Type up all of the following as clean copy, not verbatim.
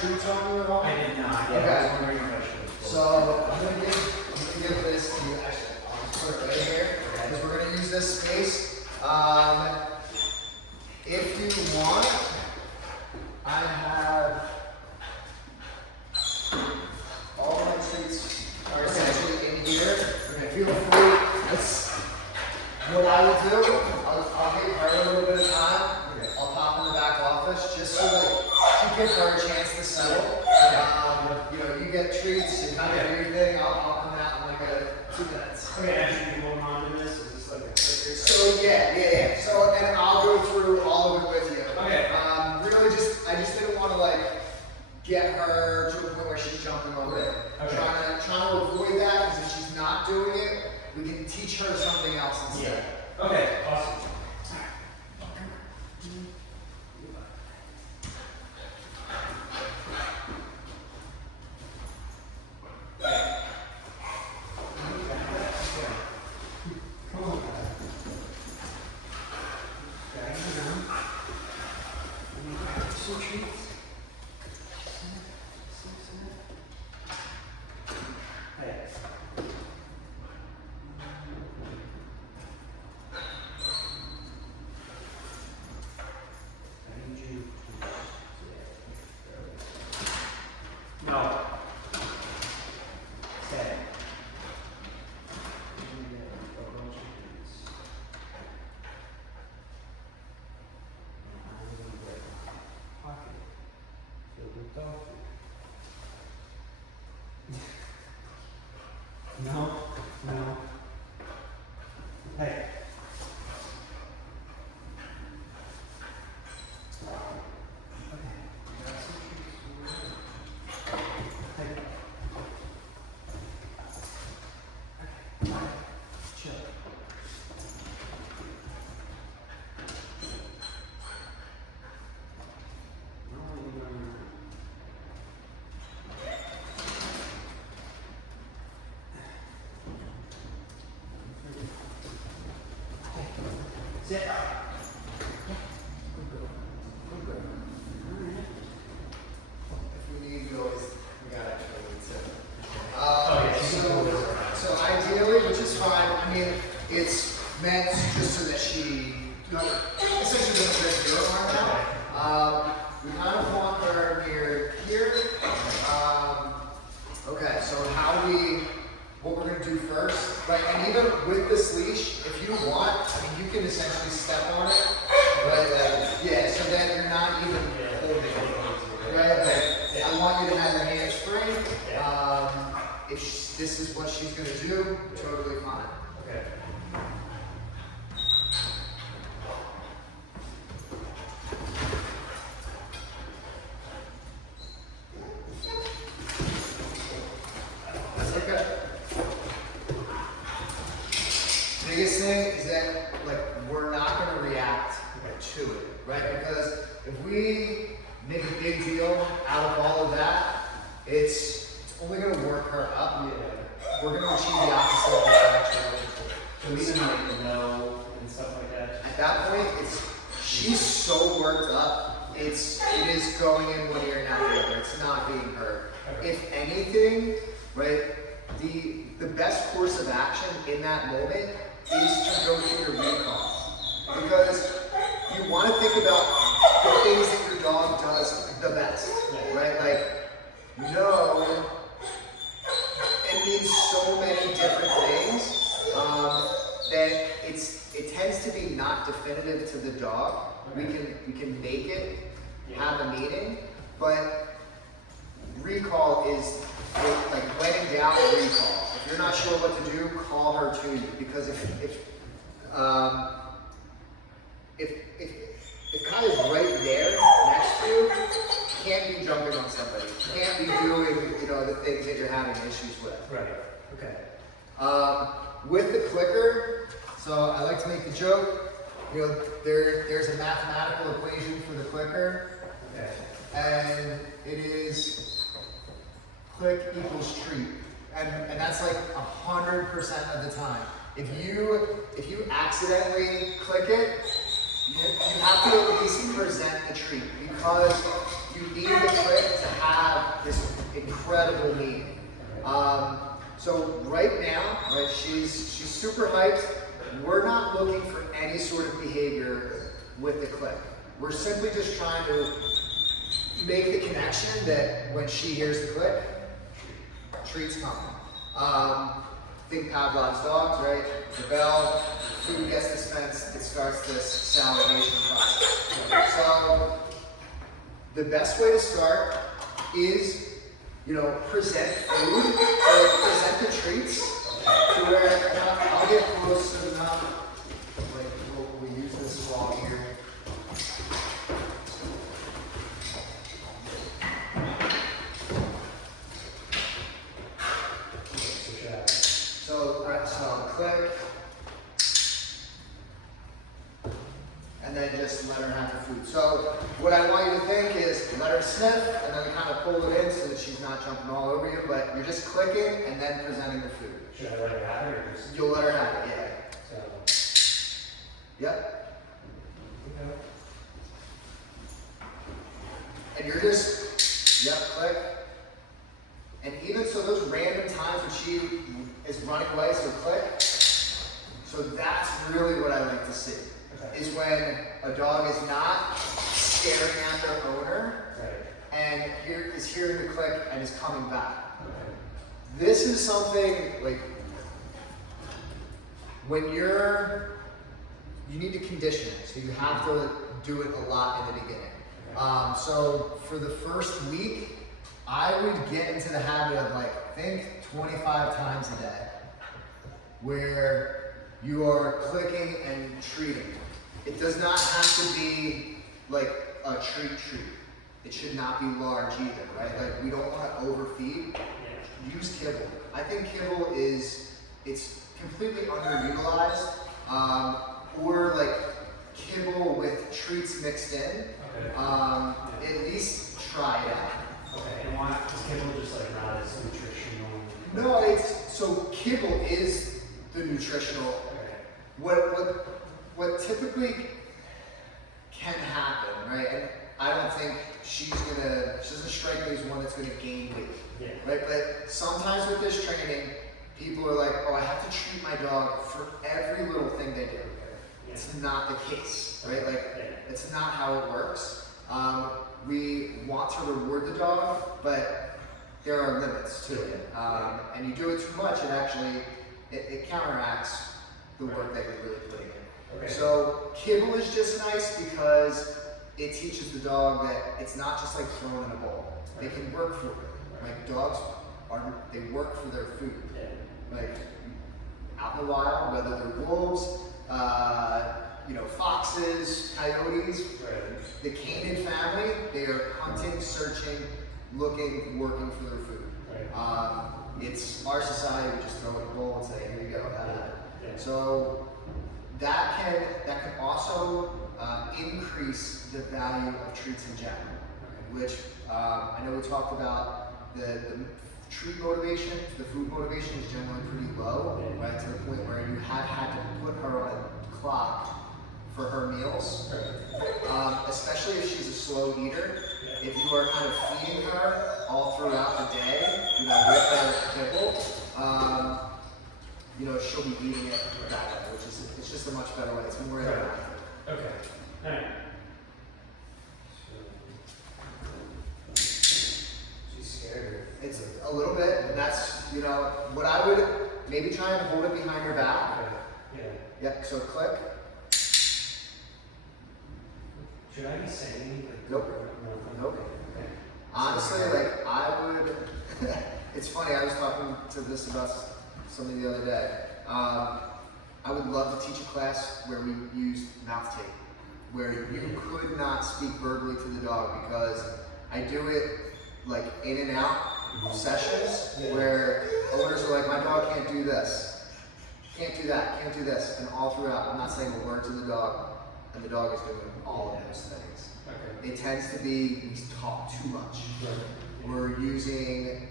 treats on you at all? I did not. Okay. I was wondering if I should. So I'm gonna give this to you. Actually, I'll just put it right here because we're gonna use this space. If you want, I have all my treats are essentially in here. Okay, feel free. That's what I will do. I'll give her a little bit of time. I'll pop in the back office just so that she gives her a chance to settle. You know, you get treats, you kind of do your thing. I'll come out in like 2 minutes. Okay, I should be holding on to this. Is this like a clicker? So yeah. So and I'll go through all of it with you. Okay. Really, I just didn't want to like get her to a point where she's jumping over it. Okay. Trying to avoid that because if she's not doing it, we can teach her something else instead. Yeah. Okay. Awesome. No. Stay. No. Hey. Sit. If we need, we got extra leads. So ideally, which is fine. I mean, it's meant just so that she essentially doesn't just do it right now. We kind of want her near here. Okay, so what we're gonna do first, right? And even with this leash, if you want, I mean, you can essentially step on it, right? Yeah, so that you're not even holding it, right? I want you to have your hands free. If this is what she's gonna do, totally fine. Okay. That's okay. Biggest thing is that we're not gonna react to it, right? Because if we make a big deal out of all of that, it's only gonna work her up. Yeah. We're gonna achieve the opposite of what we're actually looking for. So we didn't like no and stuff like that. At that point, she's so worked up. It is going in one ear and out the other. It's not being heard. Okay. If anything, right, the best course of action in that moment is to go through your recall. Because you want to think about the things that your dog does the best, right? Like, no, it means so many different things that it tends to be not definitive to the dog. We can make it have a meaning, but recall is like when in doubt, recall. If you're not sure what to do, call her to you, because if Kai's right there next to you, can't be jumping on somebody, can't be doing the things that you're having issues with. Right. Okay. With the clicker, so I like to make the joke, there's a mathematical equation for the clicker, Okay. and it is click equals treat. And that's like 100% of the time. If you accidentally click it, you have to at least present the treat because you need the click to have this incredible meaning. So right now, right, she's super hyped. We're not looking for any sort of behavior with the click. We're simply just trying to make the connection that when she hears the click, treat's coming. Think Pavlov's dogs, right? The bell, food gets dispensed, it starts this salivation process. So the best way to start is, present food, or present the treats to where I'll get close to enough. Like we use this log here. So click, and then just let her have the food. So what I want you to think is let her sniff, and then kind of pull it in so that she's not jumping all over you, but you're just clicking and then presenting the food. Should I let her have it or just? You'll let her have it, yeah. So. Yep. Okay. And you're just, yep, click. And even so those random times when she is running away, so click. So that's really what I like to see. Okay. Is when a dog is not staring at their owner and is hearing the click and is coming back. Okay. This is something like when you need to condition it, so you have to do it a lot in the beginning. So for the first week, I would get into the habit of think 25 times a day, where you are clicking and treating. It does not have to be like a treat. It should not be large either, right? Like we don't want to overfeed. Use kibble. I think kibble it's completely underutilized, or like kibble with treats mixed in. Okay. At least try it out. Okay, and why is kibble just not as nutritional? No, so kibble is the nutritional. Okay. What typically can happen, right? And I don't think she doesn't strike me as one that's gonna gain weight. Yeah. Right? But sometimes with this training, people are like, oh, I have to treat my dog for every little thing they do. Yeah. It's not the case, right? Yeah. It's not how it works. We want to reward the dog, but there are limits to it. And you do it too much, it counteracts the work that you're really putting in. Okay. So kibble is just nice because it teaches the dog that it's not just like throwing in a bowl. They can work for it. Like dogs they work for their food. Yeah. Like out in the wild, whether they're wolves, foxes, coyotes, Right. the canid family, they are hunting, searching, looking, working for their food. Right. It's our society, we just throw it in a bowl and say, here you go, have it. Yeah. So that can also increase the value of treats in general, which I know we talked about the treat motivation, the food motivation is generally pretty low, right? To the point where you have had to put her on a clock for her meals, especially if she's a slow eater. If you are kind of feeding her all throughout the day, with her kibble, she'll be eating it that way, which is it's just a much better way. It's more interactive. Okay. All right. She's scared. It's a little bit, and that's what I would maybe try and hold it behind her back. Yeah. Yep. So click. Should I be saying Nope. Nope. Okay. Honestly, I would. It's funny. I was talking to this about something the other day. I would love to teach a class where we used mouth tape, where you could not speak verbally to the dog, because I do it in and out sessions where owners are like, my dog can't do this, can't do that, can't do this, and all throughout, I'm not saying a word to the dog, and the dog is doing all of those things. Okay. It tends to be we talk too much. Right. We're using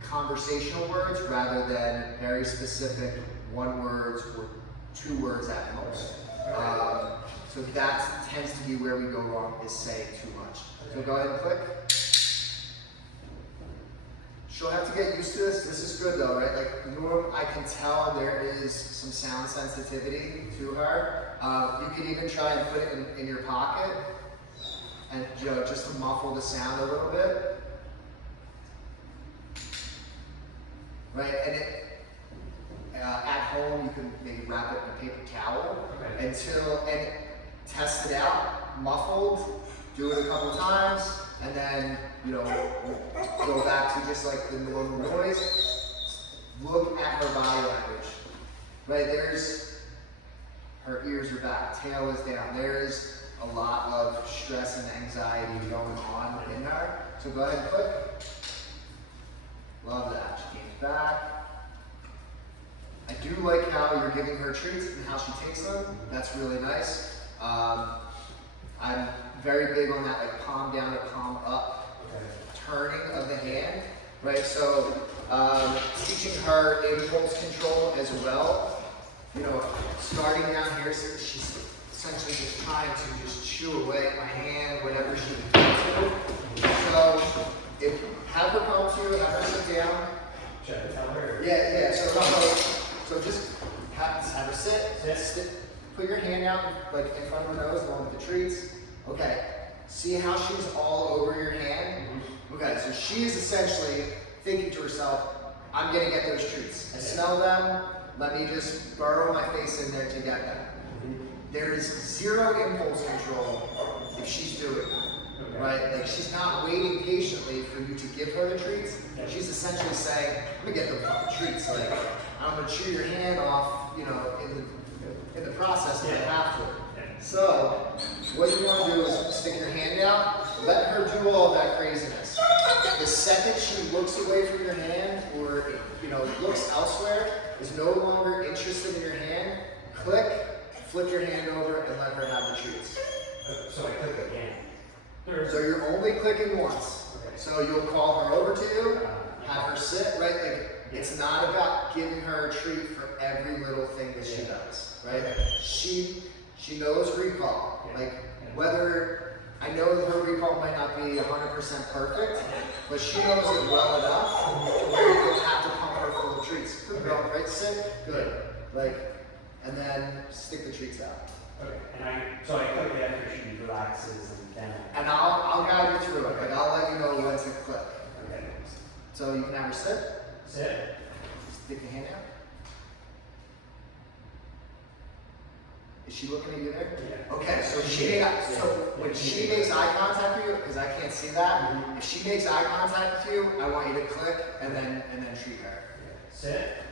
conversational words rather than very specific one words or 2 words at most. So that tends to be where we go wrong, is saying too much. So go ahead and click. She'll have to get used to this. This is good though, right? Like I can tell there is some sound sensitivity to her. You could even try and put it in your pocket, and just to muffle the sound a little bit, right? And at home you can maybe wrap it in a paper towel and test it out, muffled. Do it a couple times, and then go back to just like the normal noise. Look at her body language. Right, her ears are back, tail is down. There's a lot of stress and anxiety going on in her. So go ahead and click. Love that. She came back. I do like how you're giving her treats and how she takes them. That's really nice. I'm very big on that, like palm down to palm up turning of the hand, right? So teaching her impulse control as well. Starting down here, so she's essentially just trying to just chew away at my hand, whatever she can to. So have her come to, have her sit down. Should I tell her? Yeah. So just have her sit. Put your hand out like in front of her nose, along with the treats. Okay. See how she's all over your hand? Okay, so she's essentially thinking to herself, I'm gonna get those treats. I smell them, let me just burrow my face in there to get them. There is zero impulse control if she's doing it, right? Like she's not waiting patiently for you to give her the treats. She's essentially saying, I'm gonna get the fucking treats. Like, I'm gonna chew your hand off, in the process if I have to. So, what you want to do is stick your hand out, let her do all that craziness. The second she looks away from your hand or looks elsewhere, is no longer interested in your hand, click, flip your hand over and let her have the treats. So I click again. So you're only clicking once. So you'll call her over to you, have her sit, right? Like it's not about giving her a treat for every little thing that she does, right? She knows recall. Like whether, I know that her recall might not be 100% perfect, but she knows it well enough where you don't have to pump her full of treats. Good girl, right? Sit, good. Like, and then stick the treats out. Okay, so I click it after she relaxes and then. And I'll guide you through it. Like I'll let you know when to click. Okay. So you can have her sit. Sit. Stick the hand out. Is she looking at you there? Yeah. Okay, so when she makes eye contact with you, because I can't see that, if she makes eye contact with you, I want you to click and then treat her. Sit.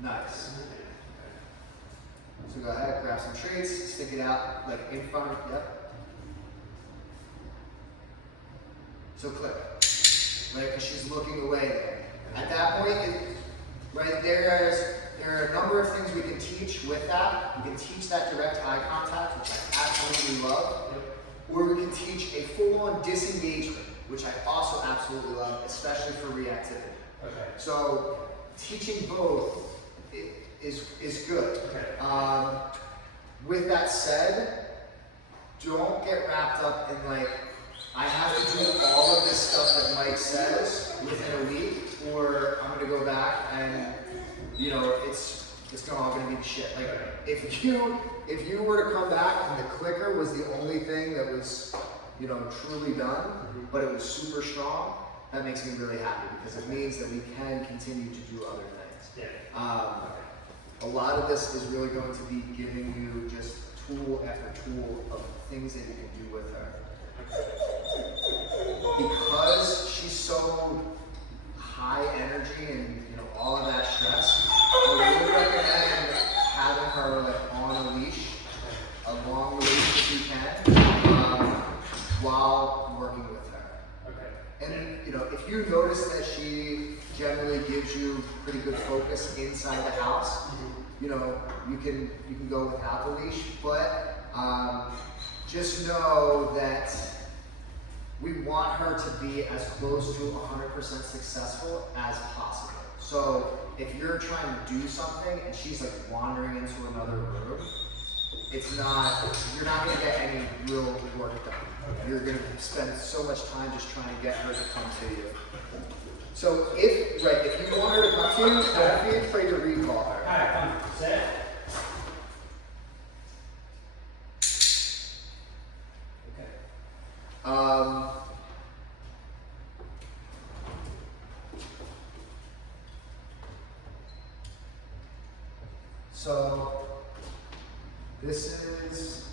Nice. So go ahead, grab some treats, stick it out like in front of, yep. So click, right, because she's looking away there. At that point, right, there are a number of things we can teach with that. We can teach that direct eye contact, which I absolutely love. Or we can teach a full-on disengagement, which I also absolutely love, especially for reactivity. Okay. So teaching both is good. Okay. With that said, don't get wrapped up in like, I have to do all of this stuff that Mike says within a week, or I'm gonna go back and it's all gonna be shit. Like if you were to come back and the clicker was the only thing that was truly done, but it was super strong, that makes me really happy because it means that we can continue to do other things. Yeah. A lot of this is really going to be giving you just tool after tool of things that you can do with her. Because she's so high energy and all of that stress, I would recommend having her like on a leash, a long leash if you can, while working with her. Okay. And if you notice that she generally gives you pretty good focus inside the house, you can go without the leash, but just know that we want her to be as close to 100% successful as possible. So if you're trying to do something and she's like wandering into another room, it's not, you're not gonna get any real work done. You're gonna spend so much time just trying to get her to come to you. So if you want her to come to you, don't be afraid to recall her. Alright, come, set. Okay. So this is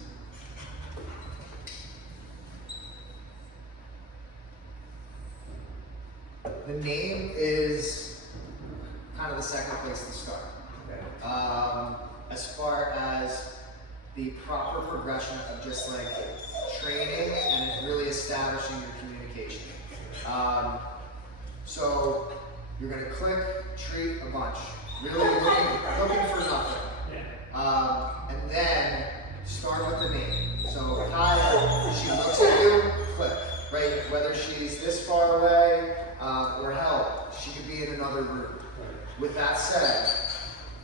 the name is kind of the second place to start. Okay. As far as the proper progression of just like training and really establishing your communication. So you're gonna click, treat a bunch. Really looking for nothing. Yeah. And then start with the name. So Kaya, she looks at you, click, right? Whether she's this far away or hell, she could be in another room. Right. With that said,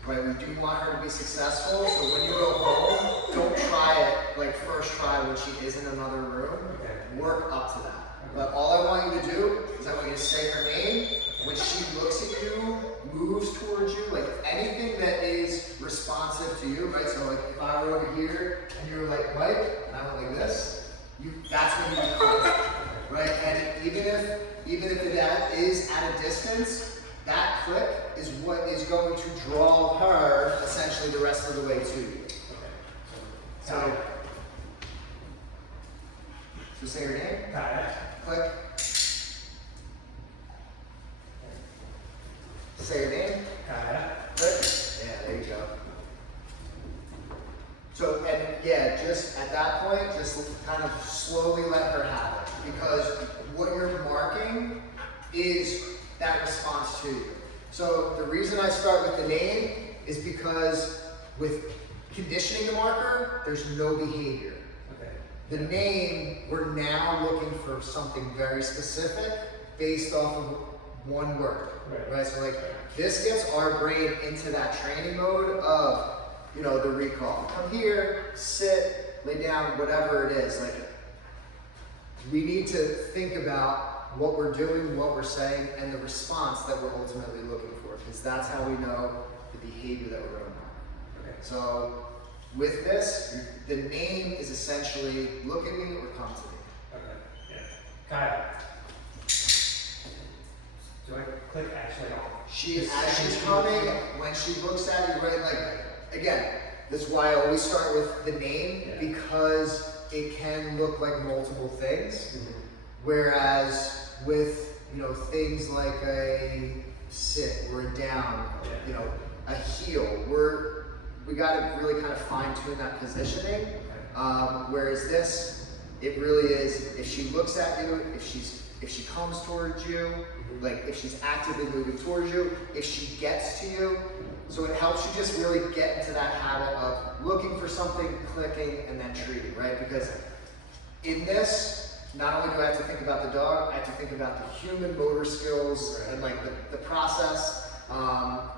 right, we do want her to be successful. So when you go home, don't try it like first try when she is in another room. Okay. Work up to that. But all I want you to do is I want you to say her name. When she looks at you, moves towards you, like anything that is responsive to you, right? So like if I were over here and you were like Mike, and I went like this, that's when you click, right? And even if it is at a distance, that click is what is going to draw her essentially the rest of the way to you. Okay. So say your name, Kaya. click. Say your name. Kaya. Click. Yeah, there you go. So, and yeah, just at that point, just kind of slowly let her have it. Because what you're marking is that response to you. So the reason I start with the name is because with conditioning the marker, there's no behavior. Okay. The name, we're now looking for something very specific based off of one word. Right? So like this gets our brain into that training mode of, the recall. Come here, sit, lay down, whatever it is. Like we need to think about what we're doing, what we're saying, and the response that we're ultimately looking for, because that's how we know the behavior that we're going to mark. Okay. So with this, the name is essentially look at me or come to me. Okay. Yeah. Kaya. Do I click actually on? As she's coming, when she looks at you, right, like, again, that's why I always start with the name, because it can look like multiple things. Mm-hmm. Whereas with, things like a sit or a down, a heel, we got to really kind of fine tune that positioning. Whereas this, it really is, if she looks at you, if she comes towards you, like if she's actively moving towards you, if she gets to you, so it helps you just really get into that habit of looking for something, clicking, and then treating, right? Because in this, not only do I have to think about the dog, I have to think about the human motor skills and like the process.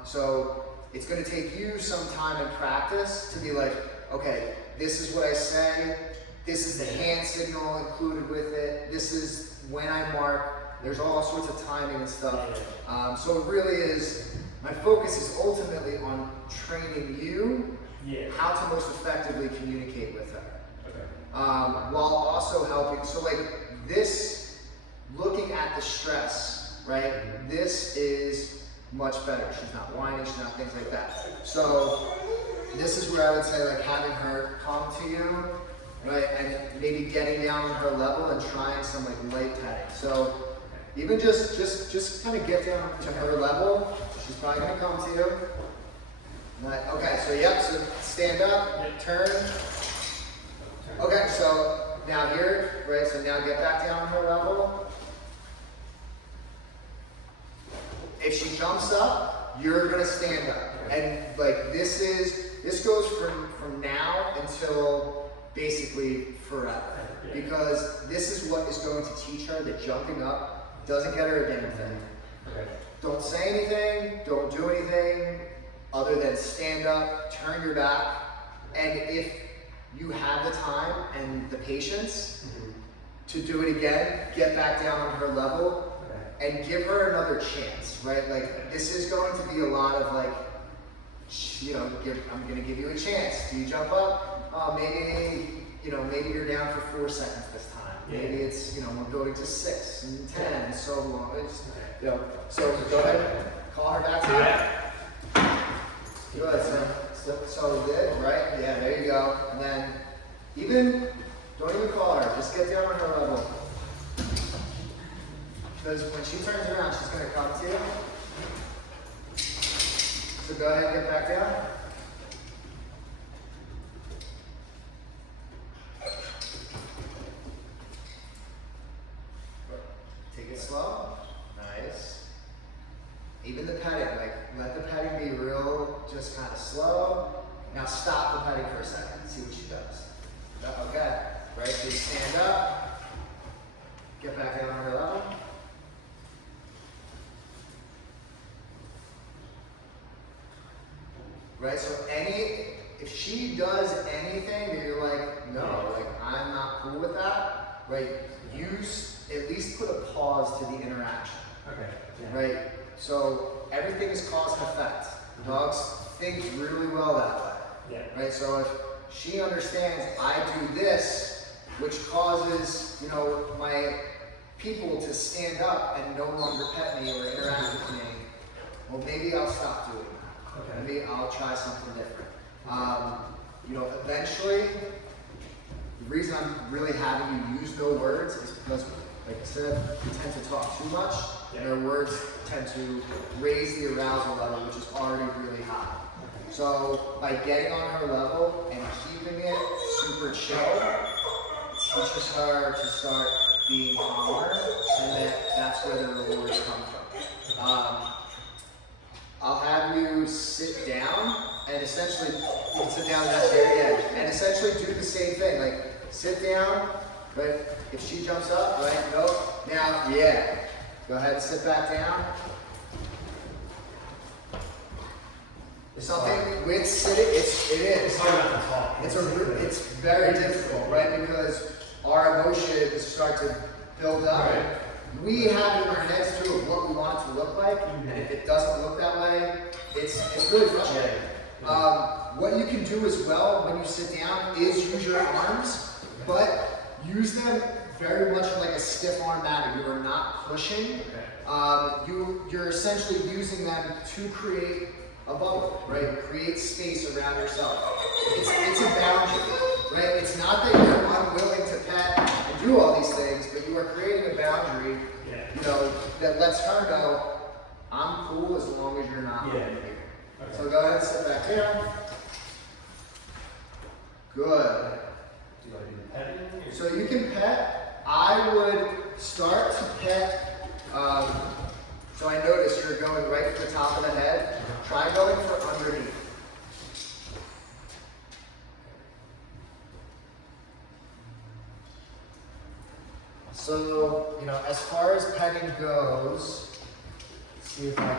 So it's going to take you some time in practice to be like, okay, this is what I say, this is the hand signal included with it, this is when I mark, there's all sorts of timing and stuff. So it really is, my focus is ultimately on training you how to most effectively communicate with her. Okay. While also helping, so like this, looking at the stress, right? This is much better. She's not whining, she's not things like that. So this is where I would say like having her come to you, right? And maybe getting down on her level and trying some like light petting. So even just kind of get down to her level. She's probably gonna come to you. Okay, so stand up, turn. Okay, so now here, right, so now get back down on her level. If she jumps up, you're gonna stand up. And like this goes from now until basically forever. Because this is what is going to teach her that jumping up doesn't get her a damn thing. Okay. don't say anything, don't do anything other than stand up, turn your back, and if you have the time and the patience to do it again, get back down on her level and give her another chance, right? Like, this is going to be a lot of like, you know, I'm gonna give you a chance. Do you jump up? Maybe, you know, maybe you're down for 4 seconds this time. Maybe it's, you know, we're going to 6 and 10 and so on. It's, you know, so go ahead, call her back to you. Good, so good, right? Yeah, there you go. And then don't even call her, just get down on her level. Because when she turns around, she's gonna come to you. So go ahead and get back down. Take it slow. Nice. Even the petting, like let the petting be real, just kind of slow. Now stop the petting for a second and see what she does. Okay. Right, so you stand up. Get back down on her level. Right, so if she does anything that you're like, no, like I'm not cool with that, right, at least put a pause to the interaction. Okay. Yeah. Right, so everything is cause and effect. Dogs think really well that way. Yeah. Right, so if she understands I do this, which causes, you know, my people to stand up and no longer pet me or interact with me, well, maybe I'll stop doing that. Okay. Maybe I'll try something different. You know, eventually, the reason I'm really having you use no words is because, like I said, we tend to talk too much, and our words tend to raise the arousal level, which is already really high. So by getting on her level and keeping it super chill, it teaches her to start being calmer, and that's where the rewards come from. I'll have you sit down and essentially, you can sit down that's very edge, and essentially do the same thing, like sit down, right? If she jumps up, right, no, now, yeah, go ahead and sit back down. Something with sitting, it is. It's very difficult, right? Because our emotions start to build up. Right. We have in our heads too of what we want it to look like, and if it doesn't look that way, it's really frustrating. What you can do as well when you sit down is use your arms, but use them very much like a stiff arm matter. You are not pushing. You're essentially using them to create a bubble, right? Create space around yourself. It's a boundary, right? It's not that you're unwilling to pet and do all these things, but you are creating a boundary, you know, that lets her know, I'm cool as long as you're not over here. Okay. So go ahead and sit back down. Good. Do I do petting? So you can pet. I would start to pet. So I notice you're going right to the top of the head. Try going for underneath. So, you know, as far as petting goes, let's see if I can.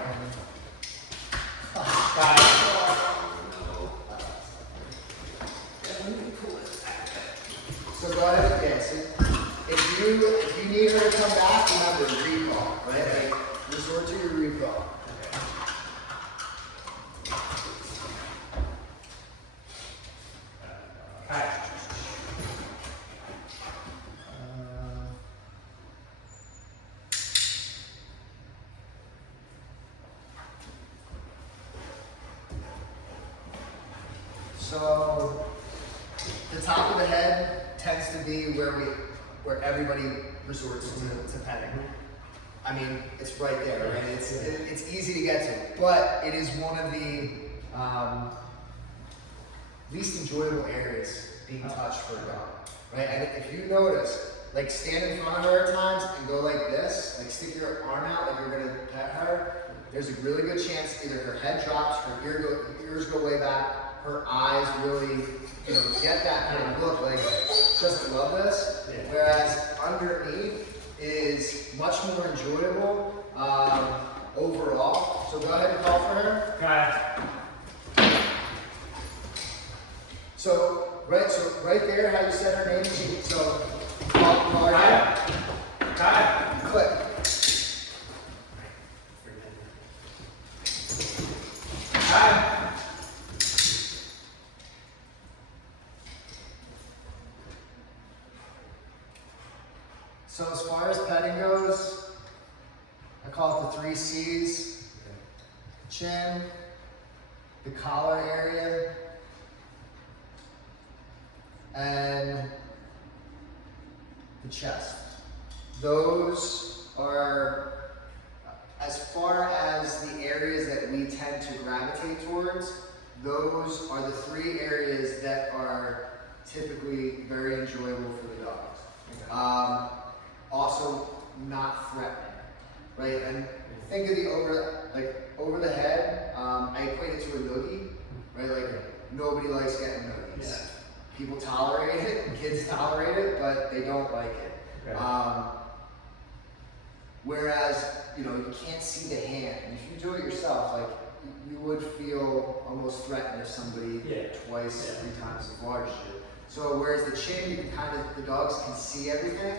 So go ahead and dance it. If you need her to come back, remember recall, right? Like, resort to your recall. So the top of the head tends to be where everybody resorts to petting. I mean, it's right there, right? It's easy to get to, but it is one of the least enjoyable areas being touched for a dog, right? And if you notice, like stand in front of her at times and go like this, like stick your arm out like you're gonna pet her, there's a really good chance either her head drops, her ears go way back, her eyes really, you know, get that kind of look like she doesn't love this. Whereas underneath is much more enjoyable. overall. So go ahead and call for her. Kaya. So right there, how you said her name. So call her out. Kaya. Kaya. Click. Kaya. So as far as petting goes, I call it the 3 C's. Chin, the collar area, and the chest. Those are, as far as the areas that we tend to gravitate towards, those are the 3 areas that are typically very enjoyable for the dogs. Also not threatening, right? And think of the over the head. I equate it to a noogie, right? Like nobody likes getting noogies. Yeah. People tolerate it, kids tolerate it, but they don't like it. Okay. Whereas, you can't see the hand. And if you do it yourself, like you would feel almost threatened if somebody twice, 3 times as large as you. So whereas the chin, you can the dogs can see everything,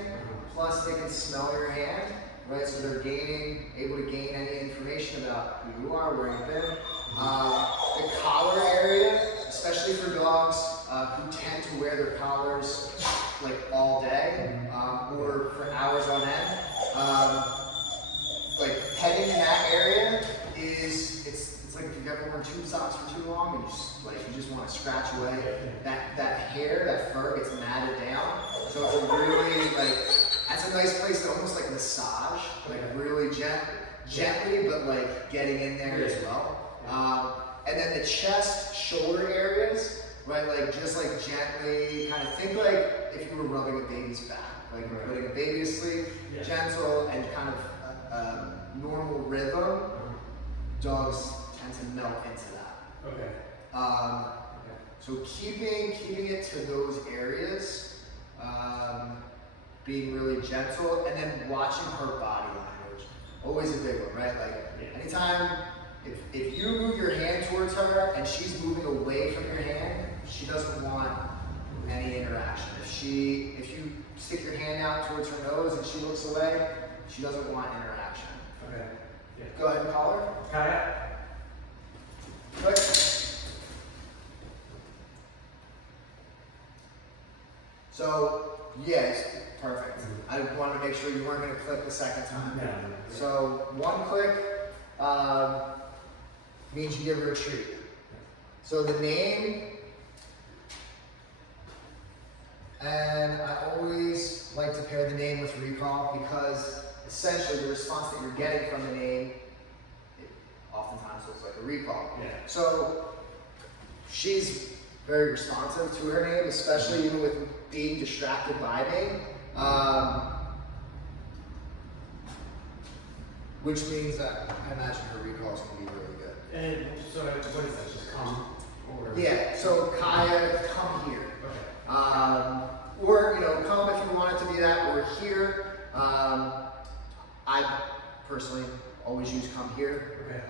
plus they can smell your hand, right? So they're able to gain any information about who you are, where you've been. The collar area, especially for dogs who tend to wear their collars like all day or for hours on end. Like petting in that area it's like if you've ever worn tube socks for too long and you just want to scratch away that hair, that fur gets matted down. So it's a really that's a nice place to almost like massage, like really gently, but like getting in there as well. And then the chest, shoulder areas, right? Like just like gently, kind of think like if you were rubbing a baby's back, like putting a baby to sleep, gentle and kind of normal rhythm. Dogs tend to melt into that. Okay. So keeping it to those areas, being really gentle, and then watching her body language. Always a big one, right? Like anytime, if you move your hand towards her and she's moving away from your hand, she doesn't want any interaction. If you stick your hand out towards her nose and she looks away, she doesn't want interaction. Okay. Yeah. Go ahead and call her. Kaya. Click. So, yes, perfect. I wanted to make sure you weren't going to click the second time. No. So, 1 click means you give her a treat. So the name, and I always like to pair the name with recall because essentially the response that you're getting from the name, it oftentimes looks like a recall. Yeah. So she's very responsive to her name, especially even with being distracted by me. Which means that I imagine her recall is going to be really good. And so what is that? Just come? Or? Yeah, so Kaya, come here. Okay. Or, come if you want it to be that, or here. I personally always use come here. Okay.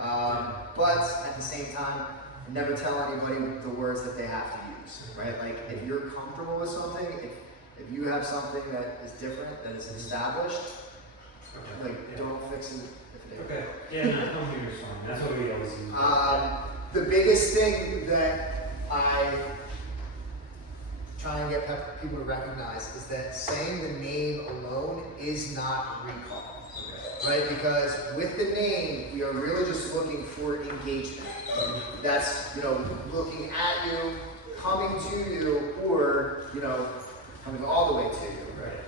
But at the same time, I never tell anybody the words that they have to use, right? Like, if you're comfortable with something, if you have something that is different, that is established, don't fix it if it is. Okay. Yeah, no, come here is fine. That's what we always use. The biggest thing that I try and get people to recognize is that saying the name alone is not recall, right? Because with the name, we are really just looking for engagement. That's, looking at you, coming to you, or, coming all the way to you. Right.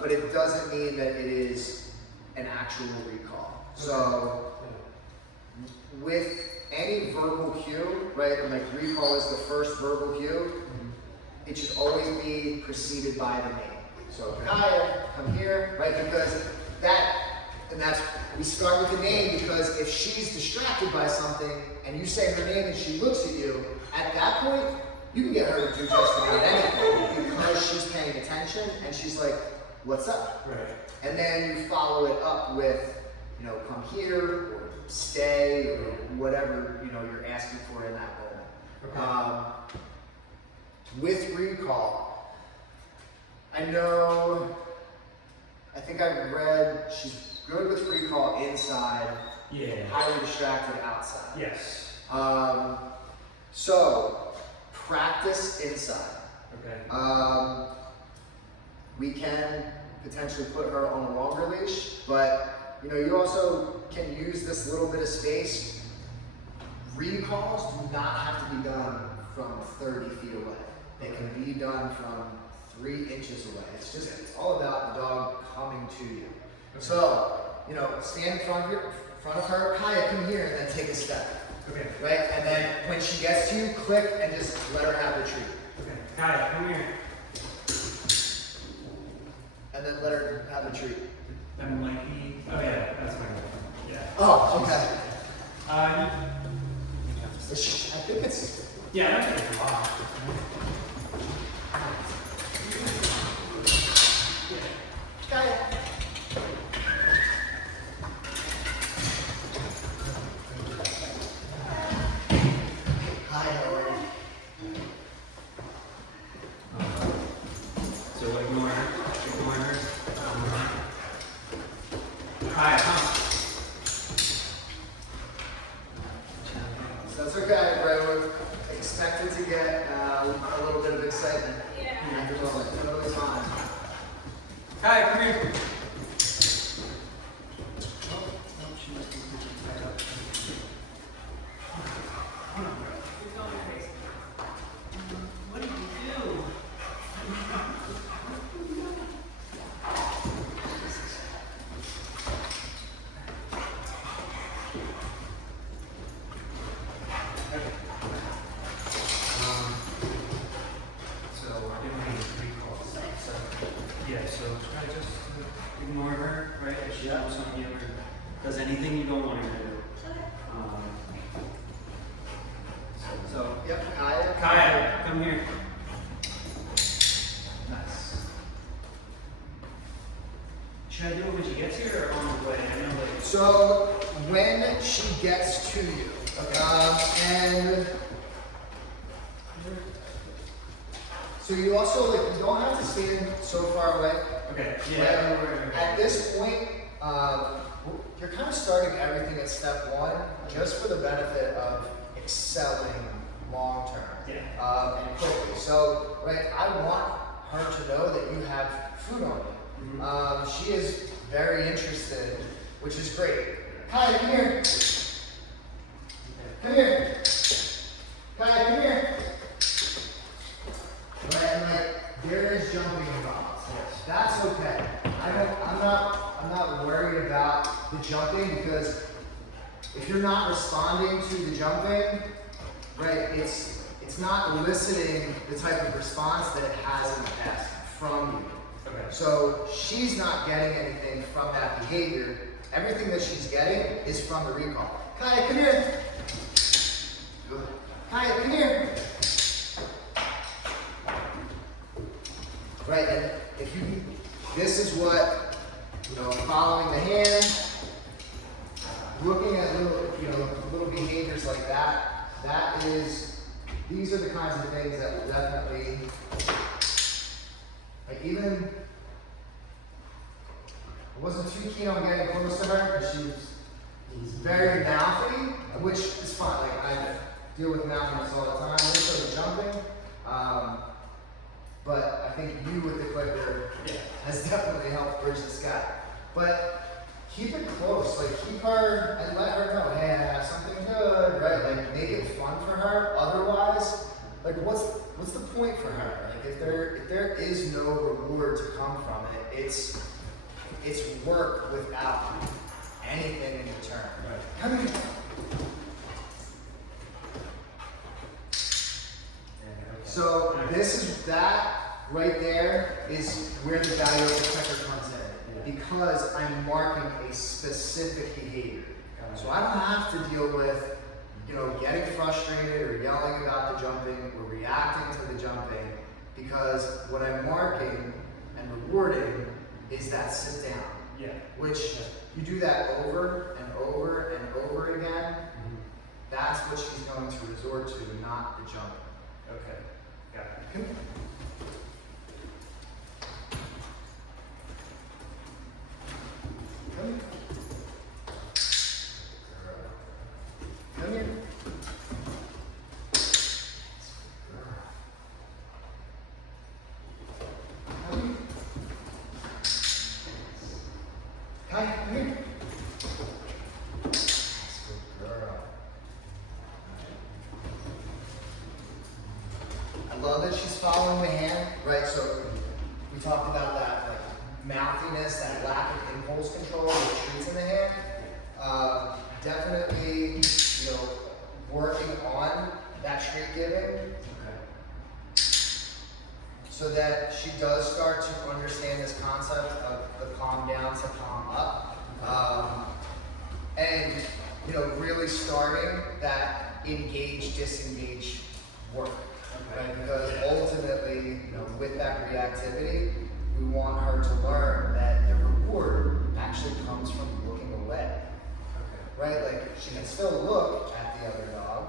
But it doesn't mean that it is an actual recall. So with any verbal cue, right, like recall is the first verbal cue, it should always be preceded by the name. So Kaya, come here, right, because we start with the name because if she's distracted by something and you say her name and she looks at you, at that point, you can get her to do just about anything because she's paying attention and she's like, what's up? Right. And then you follow it up with you know, come here or stay or whatever, you know, you're asking for in that moment. Okay. With recall, I know, I think I've read she's good with recall inside, Yeah. highly distracted outside. Yes. So practice inside. Okay. We can potentially put her on a longer leash, but you know, you also can use this little bit of space. Recalls do not have to be done from 30 feet away. They can be done from 3 inches away. It's all about the dog coming to you. Okay. So, you know, stand in front of her, Kaya, come here, and then take a step. Okay. Right? And then when she gets to you, click and just let her have the treat. Okay. Kaya, come here. And then let her have the treat. That might be. Oh yeah, that's my one. Yeah. Oh, okay. Uh, I think it's. yeah, that's a lot. Kaya. Hi, how are you? So ignore her. Ignore her. Kaya, come. That's okay, right? We're expected to get a little bit of excitement. Yeah. Totally fine. Kaya, come here. What did you do? So we're doing recall stuff. So yeah, so try to just ignore her, right? If she jumps on you or does anything you don't want her to do. So Yep, Kaya. Kaya, come here. Nice. Should I do it when she gets here or on the way? I know like So when she gets to you, and so you also like you don't have to stand so far away. okay, Right? yeah. At this point, you're kind of starting everything at step 1, just for the benefit of excelling long term. Yeah. And quickly. So, right, I want her to know that you have food on you. Mhm. She is very interested, which is great. Kaya, come here. Come here. Kaya, come here. Right, and like there is jumping involved. Yes. That's okay. I'm not worried about the jumping because if you're not responding to the jumping, right, it's not eliciting the type of response that it has in the past from you. Okay. So she's not getting anything from that behavior. Everything that she's getting is from the recall. Kaya, come here. Good. Kaya, come here. Right, and if you, this is what, you know, following the hand, looking at little behaviors like that, these are the kinds of things that will definitely, like even, I wasn't too keen on getting close to her because she was very mouthy, which is fine. Like I deal with mouthiness all the time. There's sort of jumping, but I think you with the clicker has definitely helped bridge this gap. But keep it close, like keep her and let her know, hey, I have something good, right? Like make it fun for her. Otherwise, like what's the point for her? Like if there is no reward to come from it, it's work without anything in return. Right. Come here. So this is that right there is where the value of the clicker comes in, because I'm marking a specific behavior. So I don't have to deal with, you know, getting frustrated or yelling about the jumping or reacting to the jumping, because what I'm marking and rewarding is that sit down. Yeah. which you do that over and over and over again, that's what she's going to resort to, not the jumping. Okay. Got it. Come here. Come here. Come here. Come here. Hi, come here. That's good girl. I love that she's following the hand, right? So we talked about that like mouthiness, that lack of impulse control with treats in the hand. Definitely, you know, working on that treat giving Okay. so that she does start to understand this concept of the calm down to calm up. And, you know, really starting that engage, disengage work. Right? Because ultimately, you know, with that reactivity, we want her to learn that the reward actually comes from looking away. Right? Like, she can still look at the other dog,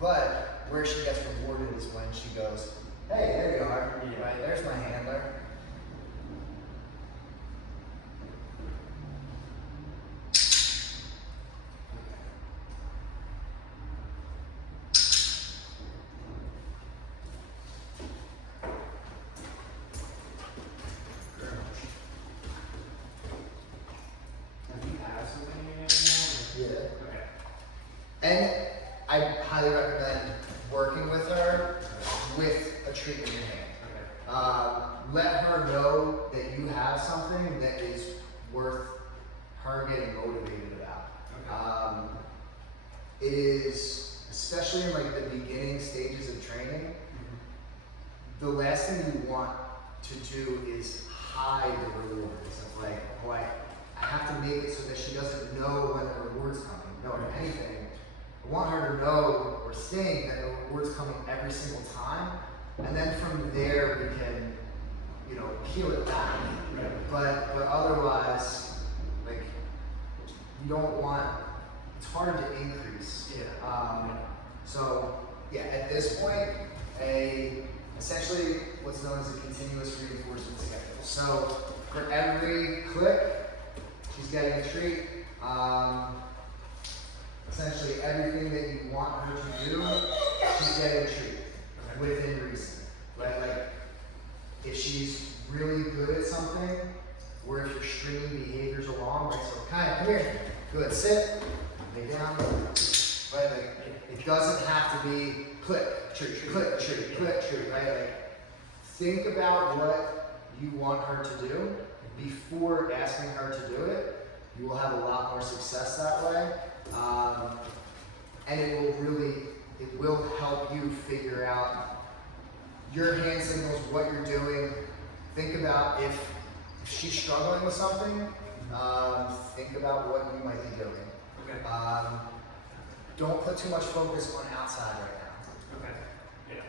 but where she gets rewarded is when she goes, hey, there you are. Yeah. Right? There's my handler. Have you had something in your hand now? Yeah. Okay. And I highly recommend working with her with a treat in your hand. Okay. Let her know that you have something that is worth her getting motivated about. It is, especially in like the beginning stages of training, the last thing you want to do is hide the rewards of like, oh, I have to make it so that she doesn't know when the reward's coming. No, if anything, I want her to know or think that the reward's coming every single time, and then from there we can, you know, peel it back. Right. But otherwise, like, you don't want, it's hard to increase. Yeah. So yeah, at this point, essentially what's known as a continuous reinforcement schedule. So for every click, she's getting a treat. Essentially everything that you want her to do, she's getting a treat within reason. Right? Like, if she's really good at something, or if you're stringing behaviors along, right? So Kaya, come here. Good, sit, lay down. Right? Like, it doesn't have to be click, treat, click, treat, click, treat, right? Like, think about what you want her to do before asking her to do it. You will have a lot more success that way. And it will help you figure out your hand signals, what you're doing. Think about if she's struggling with something, think about what you might be doing. Okay. Don't put too much focus on outside right now. Okay. Yeah.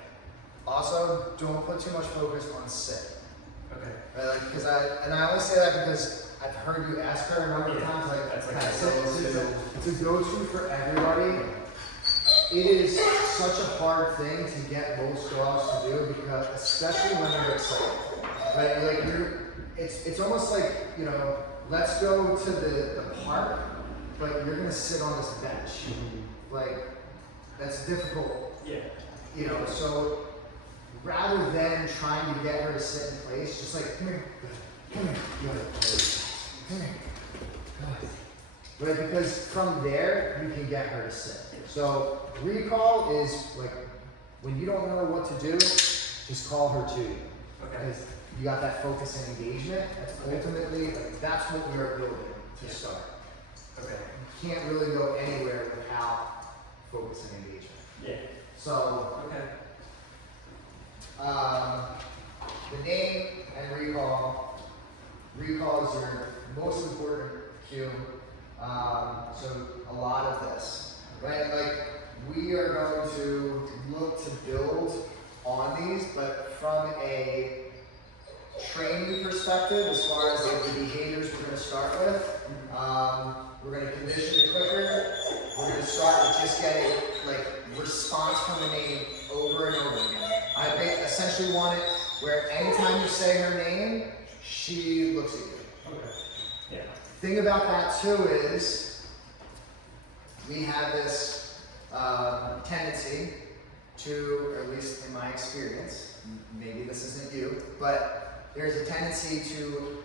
Also, don't put too much focus on sit. Okay. Right? Like, because I only say that because I've heard you ask her a number of Yeah, times, like, that's like "Kind of a sit, go-to." it's a go-to for everybody. It is such a hard thing to get most dogs to do because, especially when they're excited, right? Like it's almost like, you know, let's go to the park, but you're gonna sit on this bench. Like, that's difficult, Yeah. you know. So rather than trying to get her to sit in place, just like, come here, come here, come here, good. Right, because from there you can get her to sit. So recall is like when you don't know what to do, just call her to you. Okay. Because you got that focus and engagement. That's ultimately, like, that's what we are building to Yeah. start. Okay. You can't really go anywhere without focus and engagement. Yeah. So Okay. the name and recall. Recall is your most important cue. So a lot of this, right? Like, we are going to look to build on these, but from a training perspective, as far as like the behaviors we're going to start with. We're gonna condition the clicker. We're gonna start with just getting like response from the name over and over again. I essentially want it where anytime you say her name, she looks at you. Okay. Yeah. Thing about that too is we have this tendency to, or at least in my experience, maybe this isn't you, but there's a tendency to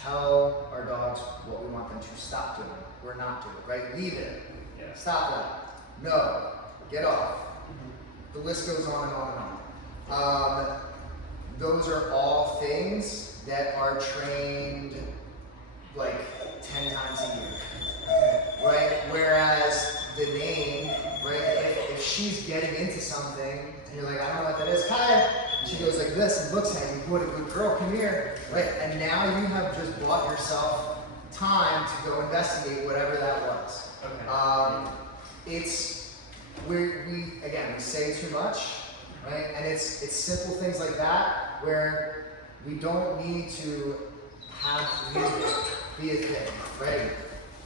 tell our dogs what we want them to stop doing or not doing, right? Leave it. Yeah. Stop that. No. Get off. The list goes on and on and on. Those are all things that are trained like 10 times a year, right? Whereas the name, right? If she's getting into something and you're like, I don't know what that is, Kaya, she goes like this and looks at you, what a good girl, come here, right? And now you have just bought yourself time to go investigate whatever that was. Okay. We say too much, right? And it's simple things like that where we don't need to have music be a thing, right?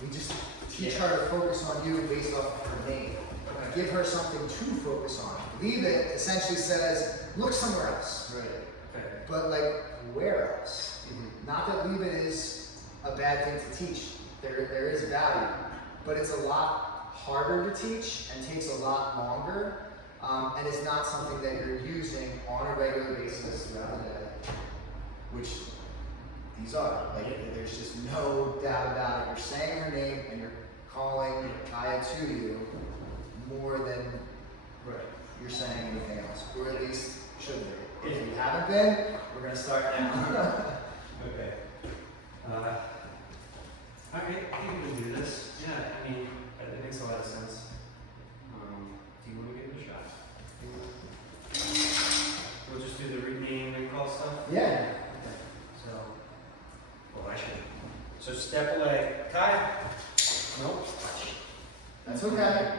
We just teach her to focus on you based off of her name. Give her something to focus on. Leave it essentially says, look somewhere else. Right. Okay. But like, where else? Not that leave it is a bad thing to teach. There is value, but it's a lot harder to teach and takes a lot longer, and it's not something that you're using on a regular basis throughout the day, which these are. Like, there's just no doubt about it. You're saying her name and you're calling Kaya to you more than you're saying anything else, or at least should be. If you haven't been, we're gonna start now. Okay. All right, I think we can do this. Yeah, I mean, it makes a lot of sense. Do you want to give it a shot? We'll just do the name recall stuff? Yeah. Okay. So, well, I should. So step away. Kai? Nope. That's okay.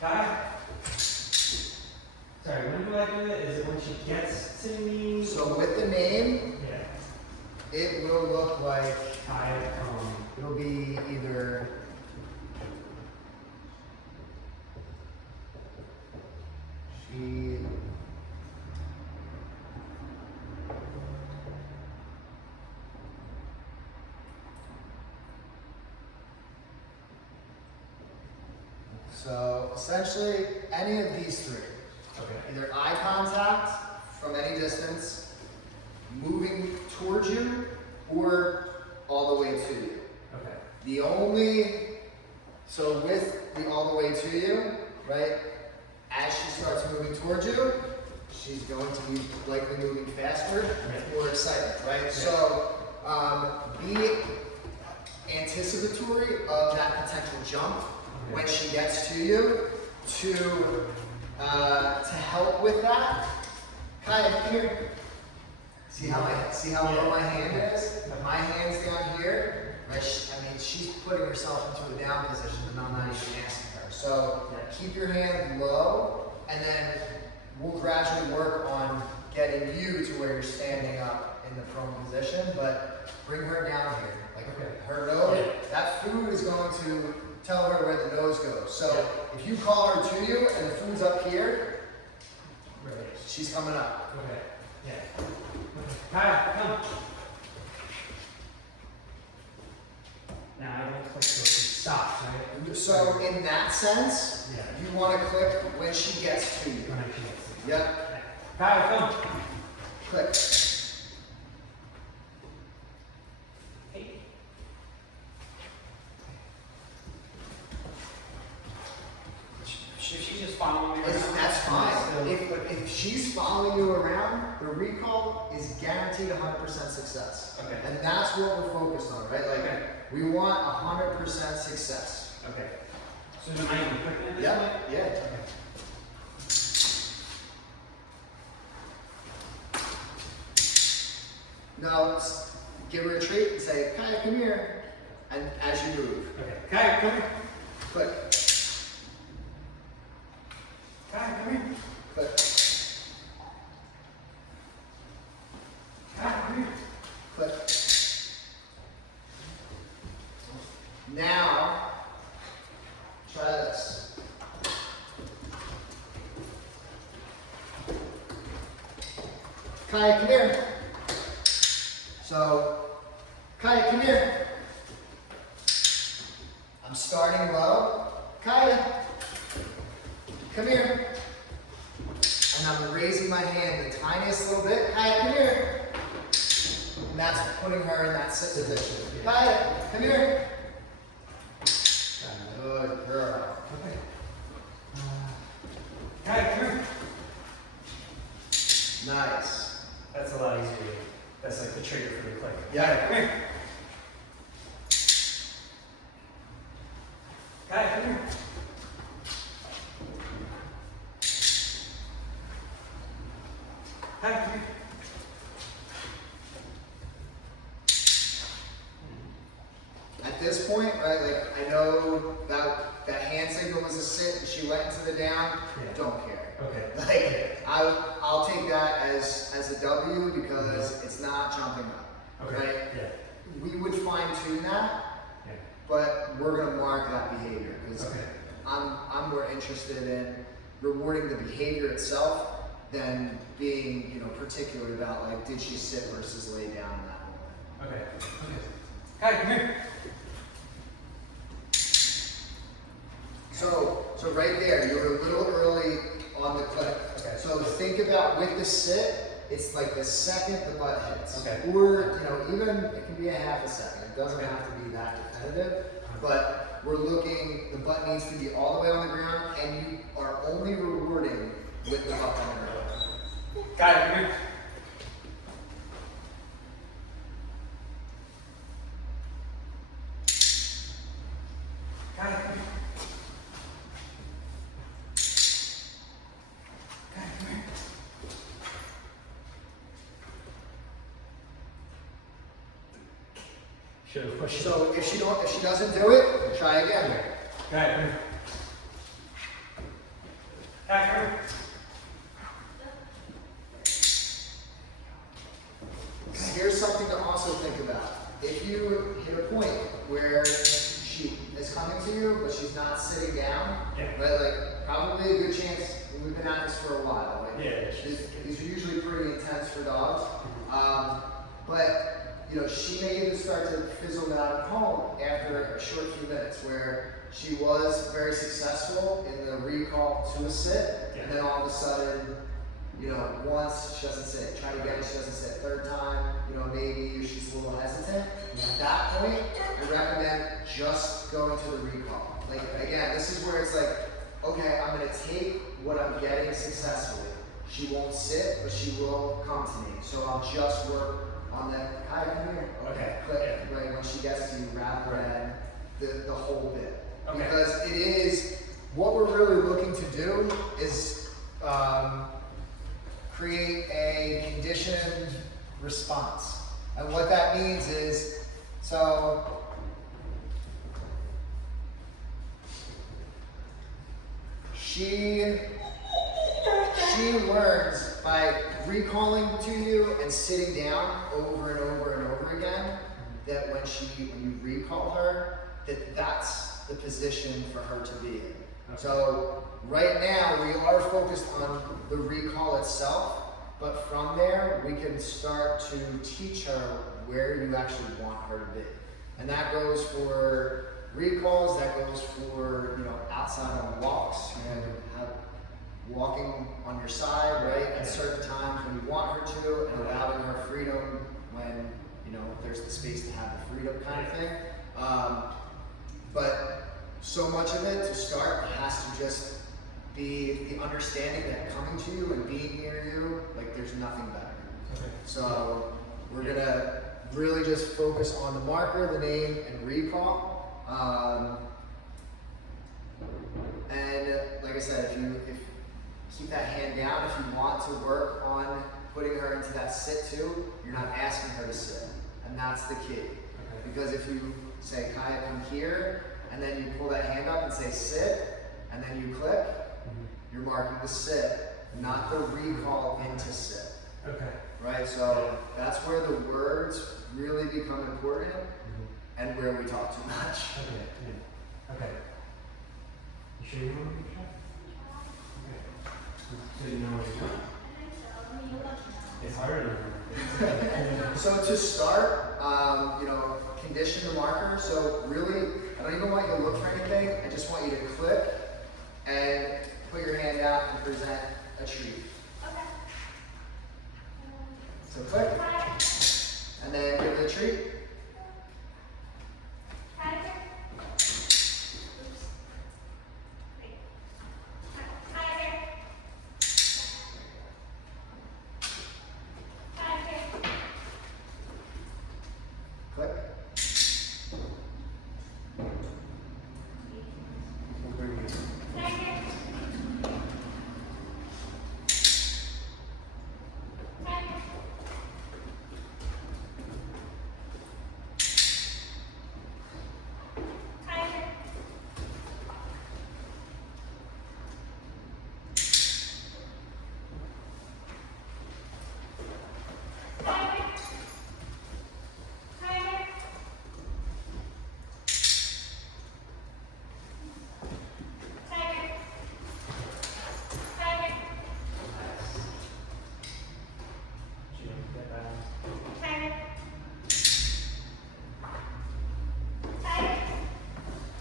Kai? Sorry, when do I do it? Is it when she gets to me? So with the name, Yeah. it will look like Kai, it'll be either she. So essentially, any of these three. Okay. Either eye contact from any distance, moving towards you, or all the way to you. Okay. So with the all the way to you, right, as she starts moving towards you, she's going to be likely moving faster with more excitement, right? Yeah. So be anticipatory of that potential jump when she gets to you to help with that. Kaya, come here. See how low my hand is? If my hand's down here, right, she's putting herself into a down position and I'm not even asking her. So keep your hand low, and then we'll gradually work on getting you to where you're standing up in the prone position, but bring her down here. Like her nose, that food is going to tell her where the nose goes. So if you call her to you and the food's up here, she's coming up. Okay. Yeah. Kyle, come. Now I don't click so she stops, right? So in that sense, you want to click when she gets to you. When she gets to you. Yep. Kyle, come. Click. Hey. If she's just following me around, That's fine. still- If she's following you around, the recall is guaranteed 100% success. Okay. And that's what we're focused on, right? Like, Okay. we want 100% success. Okay. So am I even clicking at this Yeah, point? yeah. Okay. No, give her a treat and say, Kaya, come here. And as you move, Okay. Kyle, come here. click, Kyle, come here. click, Kyle, come here. click. this. Kaya, come here. So, Kaya, come here. I'm starting low. Kaya, come here. And I'm raising my hand the tiniest little bit. Kaya, come here. And that's putting her in that sit position. Kaya, come here. Good girl. Okay. Kaya, come here. Nice. That's a lot easier. That's like the trigger for the click. Yeah. Come here. Kaya, come here. Kaya, come here. At this point, right, like I know that hand signal was a sit and she went into the down, Yeah. don't care. Okay. Like I'll take that as a W because it's not jumping up. Okay. Right? Yeah. We would fine tune that, Yeah. but we're gonna mark that behavior because Okay. I'm more interested in rewarding the behavior itself than being, you know, particular about like did she sit versus lay down in that moment. Okay. Okay. Kaya, come here. So right there, you're a little early on the click. Okay. So think about with the sit, it's like the second the butt hits. Okay. Or, you know, even it can be a half a second. It doesn't have to be that definitive. But we're looking, the butt needs to be all the way on the ground and you are only rewarding with the up on the ground. Kaya, come here. Kaya, come here. Kaya, come here. Should have pushed it. So if she doesn't do it, try again. Kaya, come here. Kaya, come here. Here's something to also think about. If you hit a point where she is coming to you, but she's not sitting down, Yeah. right? Like probably a good chance. We've been at this for a while. Like, Yeah. these are usually pretty intense for dogs. But you know, she may even start to fizzle out at home after a short few minutes, where she was very successful in the recall to a sit, Yeah. and then all of a sudden, you know, once she doesn't sit, try again, she doesn't sit, third time, you know, maybe she's a little hesitant. At that point, I recommend just going to the recall. Like, again, this is where it's like, okay, I'm gonna take what I'm getting successfully. She won't sit, but she will come to me. So I'll just work on that, hi, come here. Okay, Click, yeah. right, when she gets to you, rather than the whole bit. Okay. Because it is, what we're really looking to do is, create a conditioned response. And what that means is, so she learns by recalling to you and sitting down over and over and over again that when you recall her, that's the position for her to be in. Okay. So right now we are focused on the recall itself, but from there we can start to teach her where you actually want her to be. And that goes for recalls, that goes for, you know, outside on walks. You know, have walking on your side, right, at certain times when you want her to, and allowing her freedom when, you know, there's the space to have the freedom kind of thing. But so much of it to start has to just be the understanding that coming to you and being near you, like there's nothing better. Okay. So we're gonna really just focus on the marker, the name, and recall. And like I said, if keep that hand down, if you want to work on putting her into that sit too, you're not asking her to sit, and that's the key. Okay. Because if you say, Kaya, come here, and then you pull that hand up and say sit, and then you click, you're marking the sit, not the recall into sit. Okay. Right? So that's where the words really become important and where we talk too much. Okay. Yeah. Okay. You sure you want to give it a shot? Okay. So you know what you want? It's harder than So to start, condition the marker. So really, I don't even want you to look for anything. I just want you to click and put your hand out and present a treat. So click, and then give it a treat. Click. we'll bring it.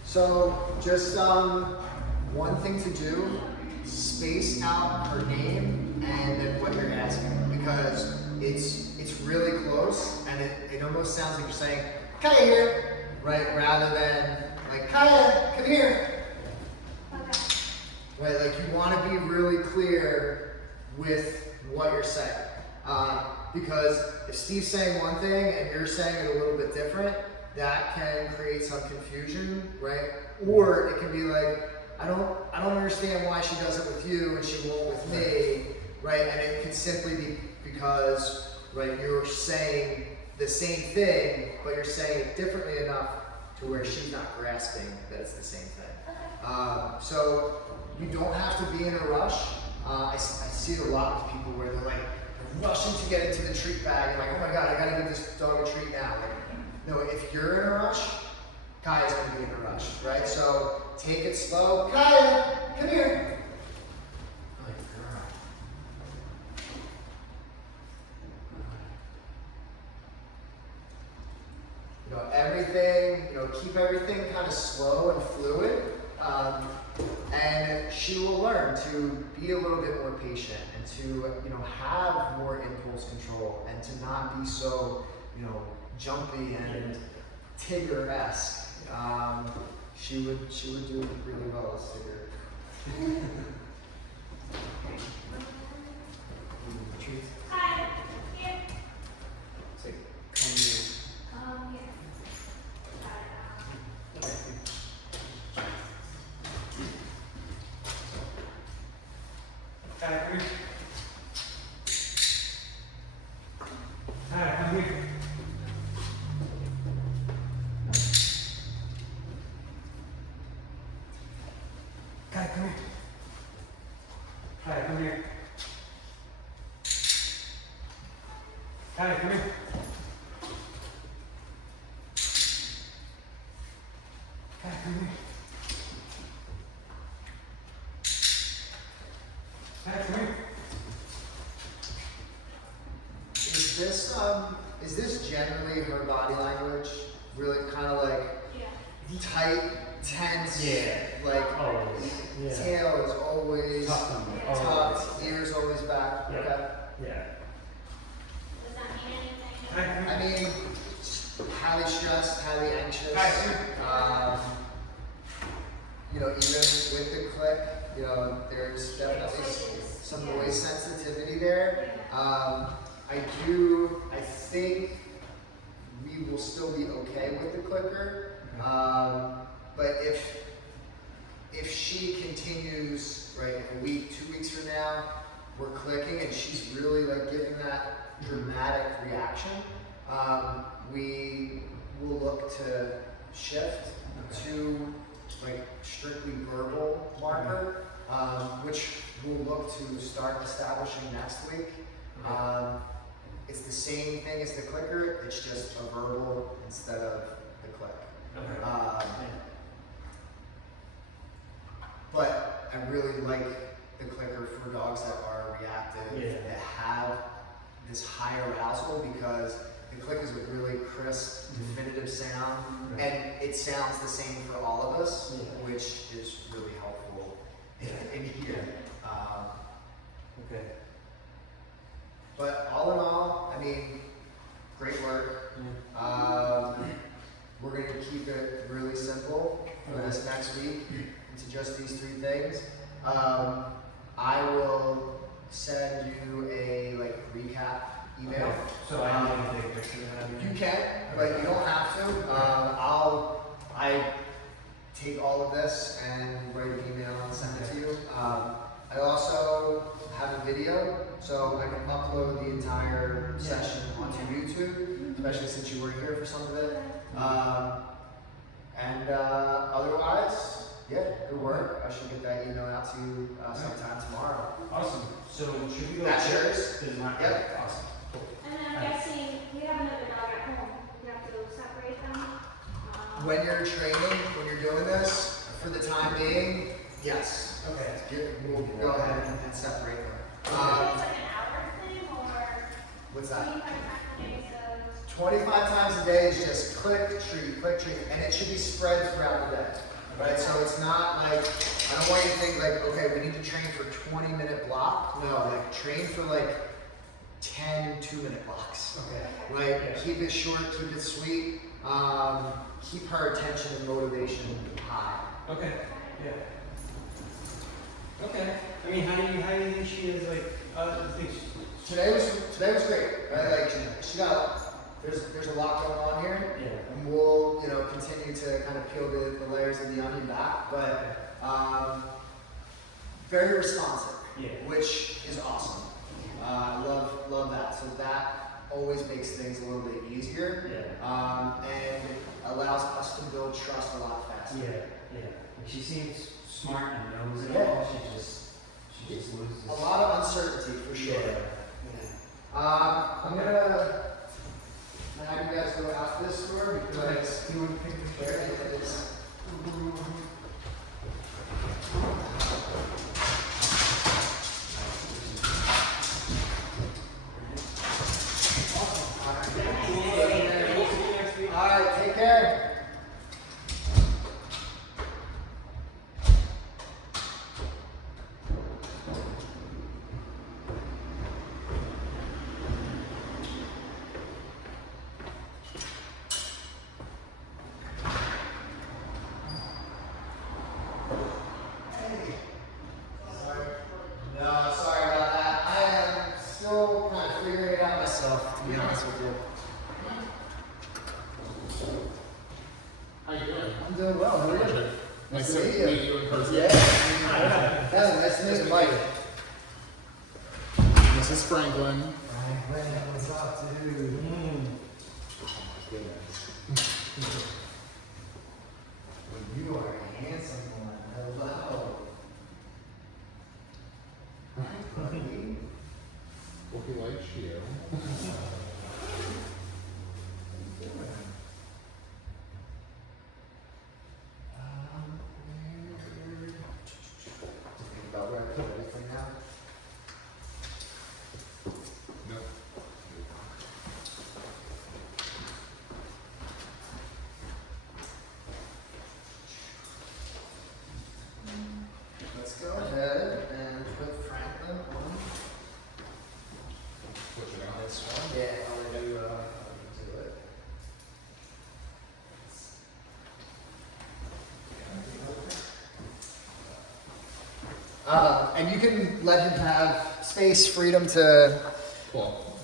So just one thing to do, space out her name and then what you're asking, because it's really close and it almost sounds like you're saying, Kaya here, right? Rather than like, Kaya, come here. Right, like you want to be really clear with what you're saying. Because if Steve's saying one thing and you're saying it a little bit different, that can create some confusion, right? Or it can be like, I don't understand why she does it with you and she won't with me, right? And it could simply be because, right, you're saying the same thing, but you're saying it differently enough to where she's not grasping that it's the same thing. So you don't have to be in a rush. I see it a lot with people where they're like rushing to get into the treat bag and like, oh my God, I gotta give this dog a treat now. Like, no, if you're in a rush, Kaya's gonna be in a rush, right? So take it slow. Kaya, come here. Like, girl. Everything, keep everything kind of slow and fluid. And she will learn to be a little bit more patient and to, have more impulse control and to not be so, jumpy and Tigger-esque. She would do really well as Tigger. Treats. Hi, here. It's like, come here. Here. Kaya, come here. Kaya, come here. Kaya, come here. Kaya, come here. Kaya, come here. Kaya, come here. Kaya, come here. Is this generally her body language? Really kind of like Yeah. tight, tense, Yeah. like Always. Yeah. tail is always tucked, ears always back. Yeah. Okay. Yeah. Does that mean anything? Kaya, come I here. mean, highly stressed, highly anxious. Even with the click, there's definitely some noise sensitivity there. I think we will still be okay with the clicker. But if she continues, right, a week, 2 weeks from now, we're clicking and she's really like giving that dramatic reaction, we will look to shift to like strictly verbal marker, which we'll look to start establishing next week. It's the same thing as the clicker, it's just a verbal instead of the click. Okay. but I really like the clicker for dogs that are reactive, Yeah. that have this high arousal, because the click is a really crisp, definitive sound, Right. and it sounds the same for all of us, Yeah. which is really helpful in here. Okay. But all in all, I mean, great work. We're gonna keep it really simple for this next week into just these 3 things. I will send you a recap email. Okay. So I need to take a picture of that. You can, but you don't have to. I take all of this and write an email and send it to you. I also have a video, so I can upload the entire session onto YouTube, especially since you were here for some of it. Otherwise, yeah, good work. I should get that email out to you sometime tomorrow. Awesome. So should we go? That's yours? Does not. Yep. Awesome. Cool. And then I'm guessing you have another dog at home. You have to separate them. When you're training, when you're doing this, for the time being, yes. Okay. We'll go ahead and separate them. It's like an hour thing, or What's that? 25 days of 25 times a day is just click, treat, and it should be spread throughout the day, right? So it's not like, I don't want you to think okay, we need to train for 20-minute block. No, train for 10 2-minute blocks. Okay. Keep it short, keep it sweet, keep her attention and motivation high. Okay. Yeah. Okay. I mean, how do you think she is Today was great, right? She got, there's a lot going on here. Yeah. And we'll, continue to kind of peel the layers of the onion back, but very responsive, Yeah. which is awesome. I love that. So that always makes things a little bit easier, and allows us to build trust a lot faster. Yeah. She seems smart and knows it Yeah. all. She just loses. A lot of uncertainty for sure. Yeah. I'm gonna have you guys go out this door because You want to pick the there it is. All right, take care. No, sorry about that. I am still kind of figuring it out myself, to be honest with you. How you doing? I'm doing well. How are you? Nice to meet you in person. Yeah. Kevin, nice to meet you, Mike. This is Franklin. Franklin, what's up, dude? You are a handsome one. Hello. Hi, buddy. Hope he likes you. Think about where I put everything now. No. Let's go ahead and put Franklin on Switch it out. this one. Yeah, I'll do it. And you can let him have space, freedom to Cool.